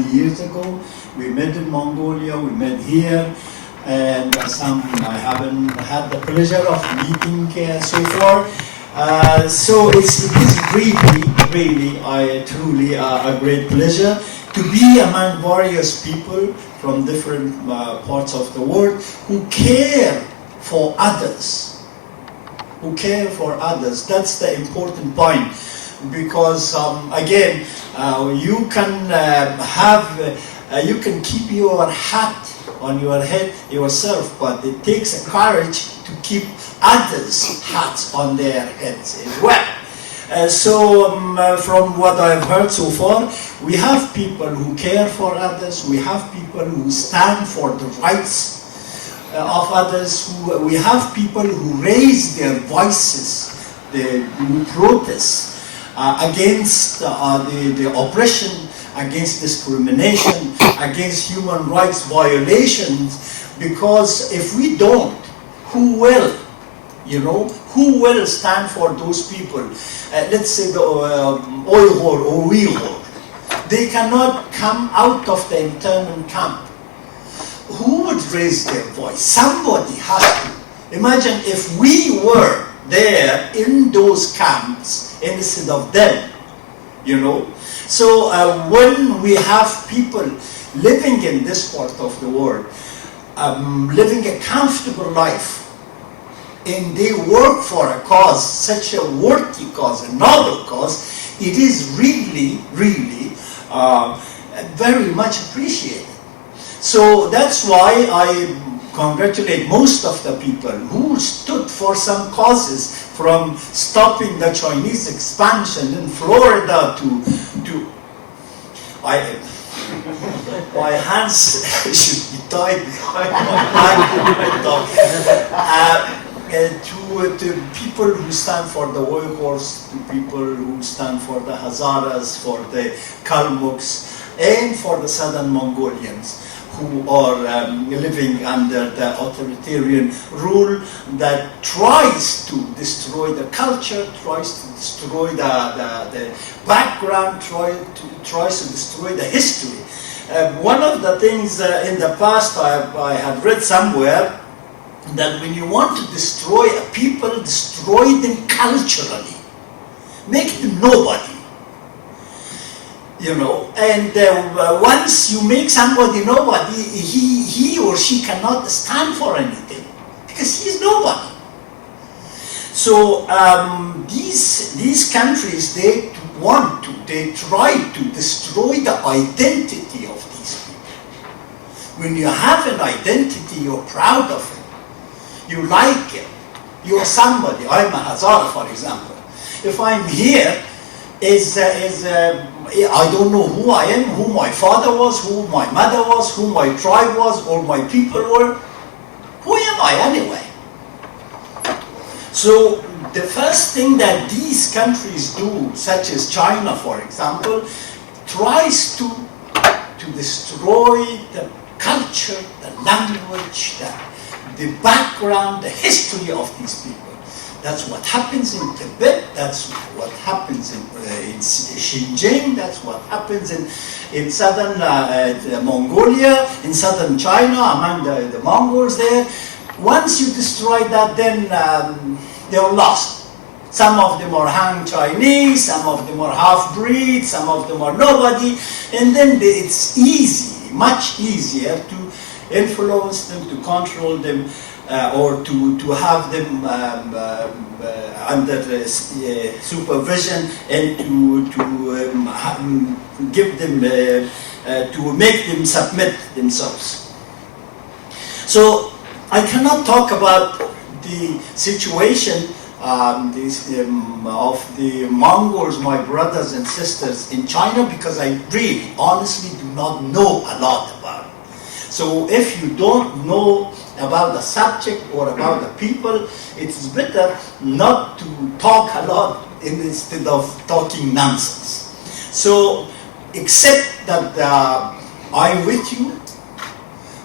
many years ago. We met in Mongolia, we met here, and some I haven't had the pleasure of meeting so far. So it is really, truly a great pleasure to be among various people from different parts of the world who care for others. That's the important point, because again, you can keep your hat on your head yourself, but it takes a courage to keep others' hats on their heads as well. From what I've heard so far, we have people who care for others, we have people who stand for the rights of others, we have people who raise their voices, who protest against the oppression, against discrimination, against human rights violations, because if we don't, who will? Who will stand for those people? Let's say the Uyghur or Uyghur. They cannot come out of the internment camp. Who would raise their voice? Somebody has to. Imagine if we were there in those camps instead of them, So when we have people living in this part of the world, living a comfortable life, and they work for a cause, such a worthy cause, a noble cause, it is really, really very much appreciated. So that's why I congratulate most of the people who stood for some causes, from stopping the Chinese expansion in Florida to my hands should be tied behind my back. To people who stand for the Uyghurs, to people who stand for the Hazaras, for the Kalmuks, and for the southern Mongolians, who are living under the authoritarian rule that tries to destroy the culture, tries to destroy the background, tries to destroy the history. One of the things in the past I had read somewhere, that when you want to destroy a people, destroy them culturally. Make them nobody. And once you make somebody nobody, he or she cannot stand for anything, because he's nobody. So these countries, they try to destroy the identity of these people. When you have an identity, you're proud of it. You like it. You're somebody. I'm a Hazara, for example. If I'm here, I don't know who I am, who my father was, who my mother was, who my tribe was, or my people were. Who am I anyway? So the first thing that these countries do, such as China, for example, tries to destroy the culture, the language, the background, the history of these people. That's what happens in Tibet, that's what happens in Xinjiang, that's what happens in southern Mongolia, in southern China, among the Mongols there. Once you destroy that, then they're lost. Some of them are Han Chinese, some of them are half-breed, some of them are nobody, and then it's easy, much easier to influence them, to control them, or to have them under supervision, and to give them, to make them submit themselves. So I cannot talk about the situation of the Mongols, my brothers and sisters in China, because I really, honestly do not know a lot about it. So if you don't know about the subject or about the people, it's better not to talk a lot instead of talking nonsense. So, except that I'm with you,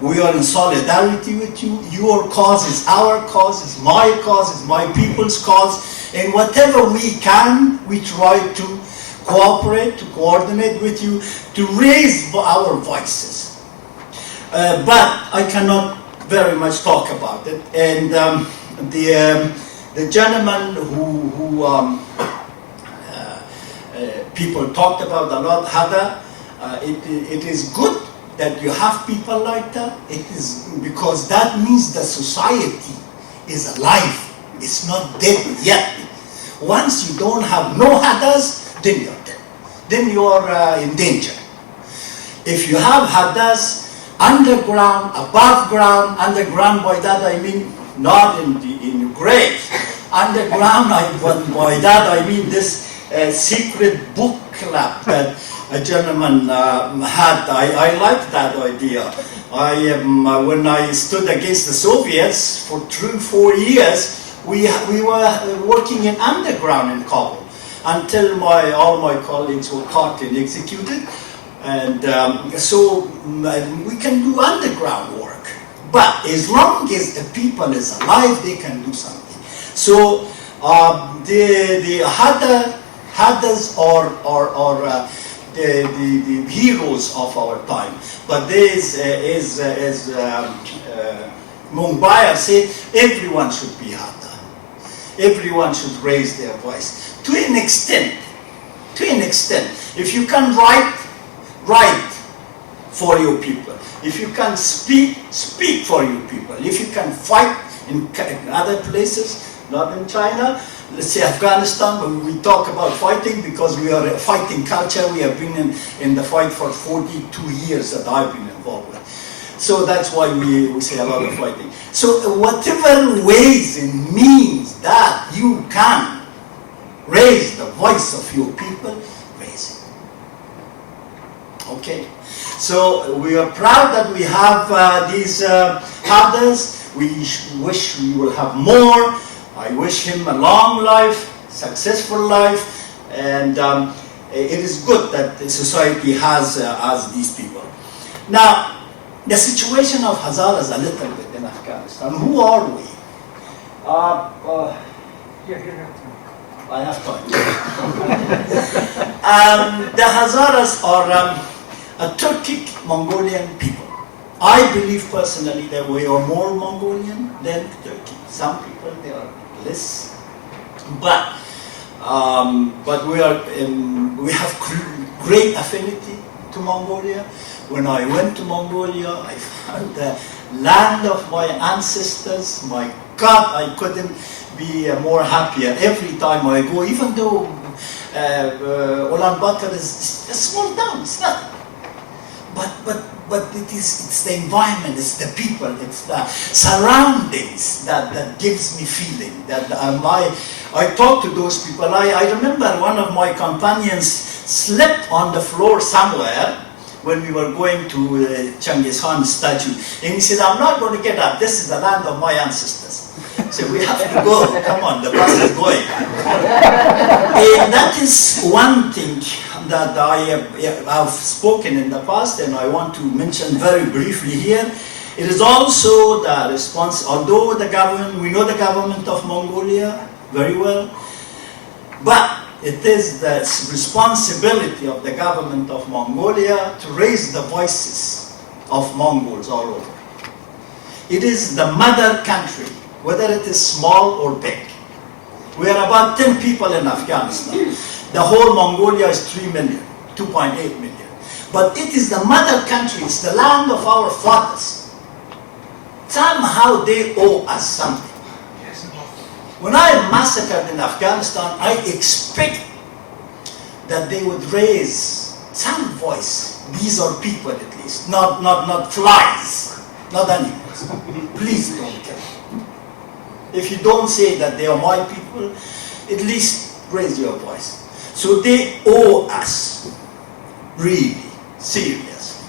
we are in solidarity with you, your cause is our cause, is my people's cause, and whatever we can, we try to cooperate, to coordinate with you, to raise our voices. But I cannot very much talk about it. And the gentleman who people talked about a lot, Hada, it is good that you have people like that. It is because that means the society is alive. It's not dead yet. Once you don't have no Hadas, then you're dead. Then you're in danger. If you have Hadas, underground, above ground, underground by that I mean not in your grave. Underground, by that I mean this secret book club that a gentleman had. I like that idea. When I stood against the Soviets for 4 years, we were working in underground in Kabul until all my colleagues were caught and executed. And so we can do underground work. But as long as the people is alive, they can do something. So the Hadas are the heroes of our time. But there is, as Mumbai said, everyone should be Hada. Everyone should raise their voice. To an extent. If you can write for your people. If you can speak for your people. If you can fight in other places, not in China, let's say Afghanistan, when we talk about fighting, because we are a fighting culture, we have been in the fight for 42 years that I've been involved with. So that's why we say a lot of fighting. So whatever ways and means that you can raise the voice of your people, raise it. Okay? So we are proud that we have these Hadas. We wish we will have more. I wish him a long life, successful life, and it is good that the society has these people. Now, the situation of Hazaras a little bit in Afghanistan. Who are we? I have time. The Hazaras are a Turkic Mongolian people. I believe personally that we are more Mongolian than Turkey. Some people, they are less. But we have great affinity to Mongolia. When I went to Mongolia, I found the land of my ancestors. My God, I couldn't be more happier every time I go, even though Ulaanbaatar is a small town, it's nothing. But it's the environment, it's the people, it's the surroundings that gives me feeling. That I talk to those people. I remember one of my companions slept on the floor somewhere when we were going to Genghis Khan's statue. And he said, I'm not going to get up. This is the land of my ancestors. So we have to go. Come on, the bus is going. And that is one thing that I have spoken in the past, and I want to mention very briefly here. It is also the response, although the government, we know the government of Mongolia very well, but it is the responsibility of the government of Mongolia to raise the voices of Mongols all over. It is the mother country, whether it is small or big. We are about 10 people in Afghanistan. The whole Mongolia is 3 million, 2.8 million. But it is the mother country, it's the land of our fathers. Somehow they owe us something. When I am massacred in Afghanistan, I expect that they would raise some voice. These are people at least, not flies, not animals. Please don't kill them. If you don't say that they are my people, at least raise your voice. So they owe us, really, serious.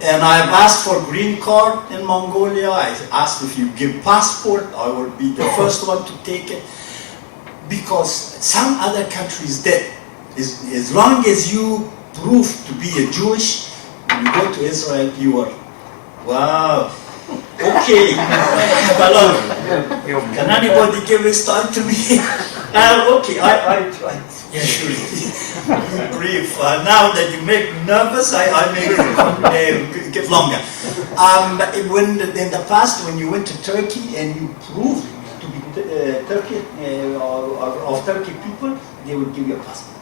And I've asked for green card in Mongolia. I asked if you give passport, I would be the first one to take it. Because some other countries did. As long as you prove to be a Jewish, when you go to Israel, you are, wow, okay. Can anybody give his time to me? Okay, I try to usually be brief. Now that you make me nervous, I make it longer. When in the past, when you went to Turkey and you proved to be Turkey of Turkey people, they would give you a passport.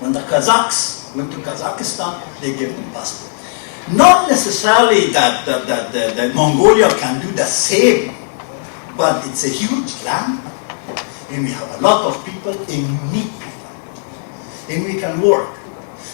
When the Kazakhs went to Kazakhstan, they gave them passport. Not necessarily that Mongolia can do the same, but it's a huge land, and we have a lot of people, and unique people, and we can work.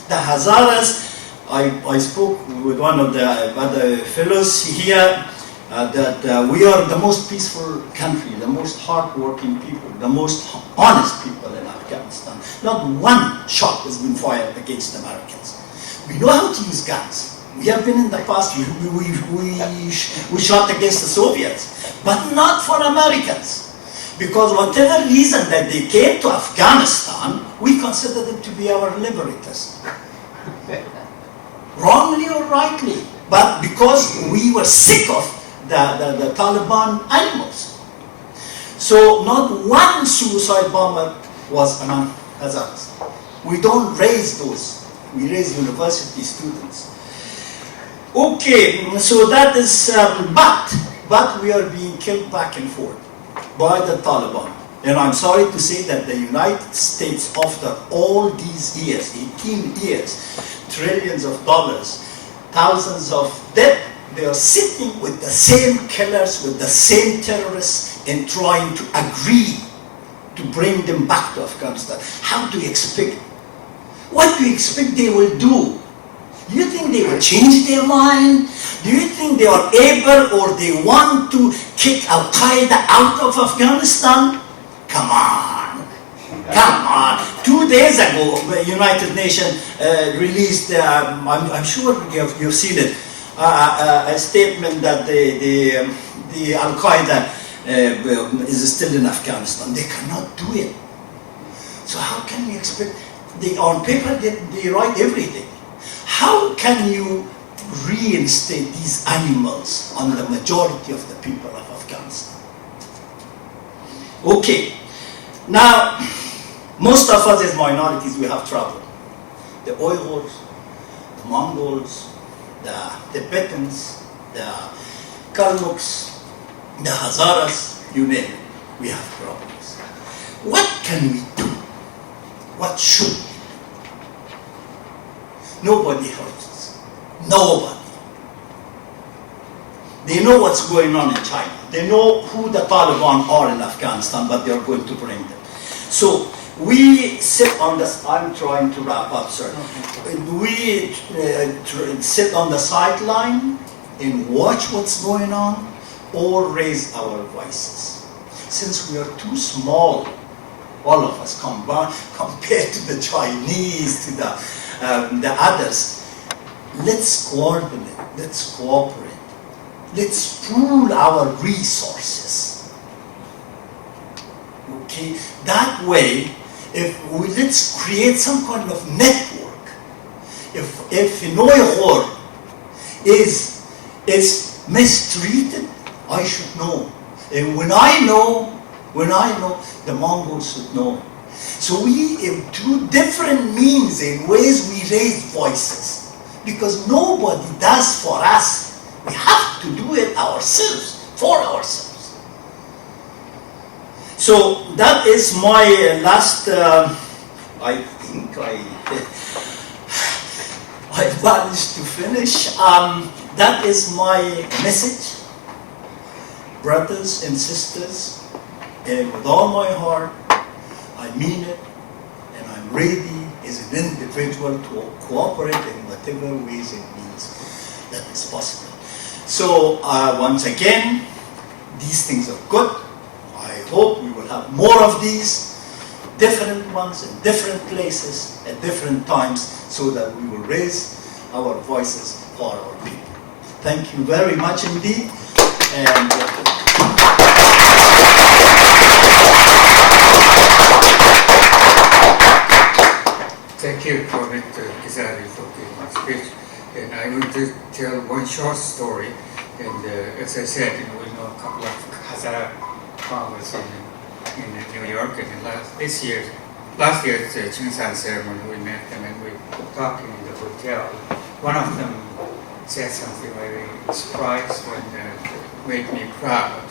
The Hazaras, I spoke with one of the other fellows here, that we are the most peaceful country, the most hard-working people, the most honest people in Afghanistan. Not one shot has been fired against Americans. We know how to use guns. We have been in the past, we shot against the Soviets, but not for Americans. Because whatever reason that they came to Afghanistan, we consider them to be our liberators. Wrongly or rightly, but because we were sick of the Taliban animals. So not one suicide bomber was among Hazaras. We don't raise those, we raise university students. Okay, so that is, but we are being killed back and forth by the Taliban. And I'm sorry to say that the United States, after all these years, 18 years, trillions of dollars, thousands of dead, they are sitting with the same killers, with the same terrorists, and trying to agree to bring them back to Afghanistan. How do you expect? What do you expect they will do? Do you think they will change their mind? Do you think they are able or they want to kick Al-Qaeda out of Afghanistan? Come on. Come on. 2 days ago, the United Nations released, I'm sure you've seen it, a statement that the Al-Qaeda is still in Afghanistan. They cannot do it. So how can we expect? On paper, they write everything. How can you reinstate these animals on the majority of the people of Afghanistan? Okay, now, most of us as minorities, we have trouble. The Uyghurs, the Mongols, the Tibetans, the Kalmuks, the Hazaras, you name it, we have problems. What can we do? What should we do? Nobody helps us. Nobody. They know what's going on in China. They know who the Taliban are in Afghanistan, but they're going to bring them. So we sit on the, I'm trying to wrap up, sir. We sit on the sideline and watch what's going on, or raise our voices. Since we are too small, all of us compared to the Chinese, to the others, let's coordinate, let's cooperate, let's pool our resources. Okay, that way, let's create some kind of network. If an Uyghur is mistreated, I should know. And when I know, the Mongols should know. So we have two different means and ways we raise voices. Because nobody does for us. We have to do it ourselves, for ourselves. So that is my last, I think I managed to finish. That is my message. Brothers and sisters, and with all my heart, I mean it, and I'm ready as an individual to cooperate in whatever ways and means that is possible. So once again, these things are good. I hope we will have more of these, different ones in different places at different times, so that we will raise our voices for our people. Thank you very much indeed. And thank you for Gizabi for giving my speech. And I want to tell one short story. And as I said, we know a couple of Hazara farmers in in New York, and last year's Chingsan ceremony, we met them and we were talking in the hotel. One of them said something very surprised and made me proud.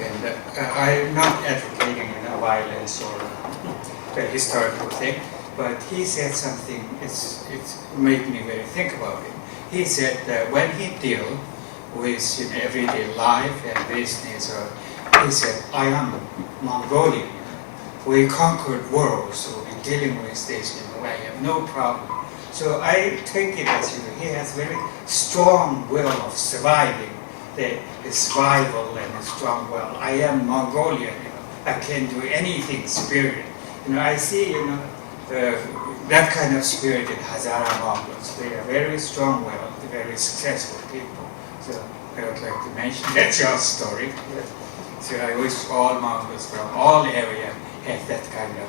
And I'm not advocating violence or the historical thing, but he said something, it's made me very think about it. He said that when he deals with everyday life and business, he said, I am Mongolian. We conquered worlds, so in dealing with this, I have no problem. So I take it as he has very strong will of surviving, the survival and a strong will. I am Mongolian, I can do anything spirit. I see, that kind of spirit in Hazara Mongols. They are very strong-willed, very successful people. So I would like to mention that your story. So I wish all Mongols from all areas have that kind of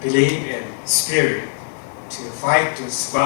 belief and spirit to fight to survive.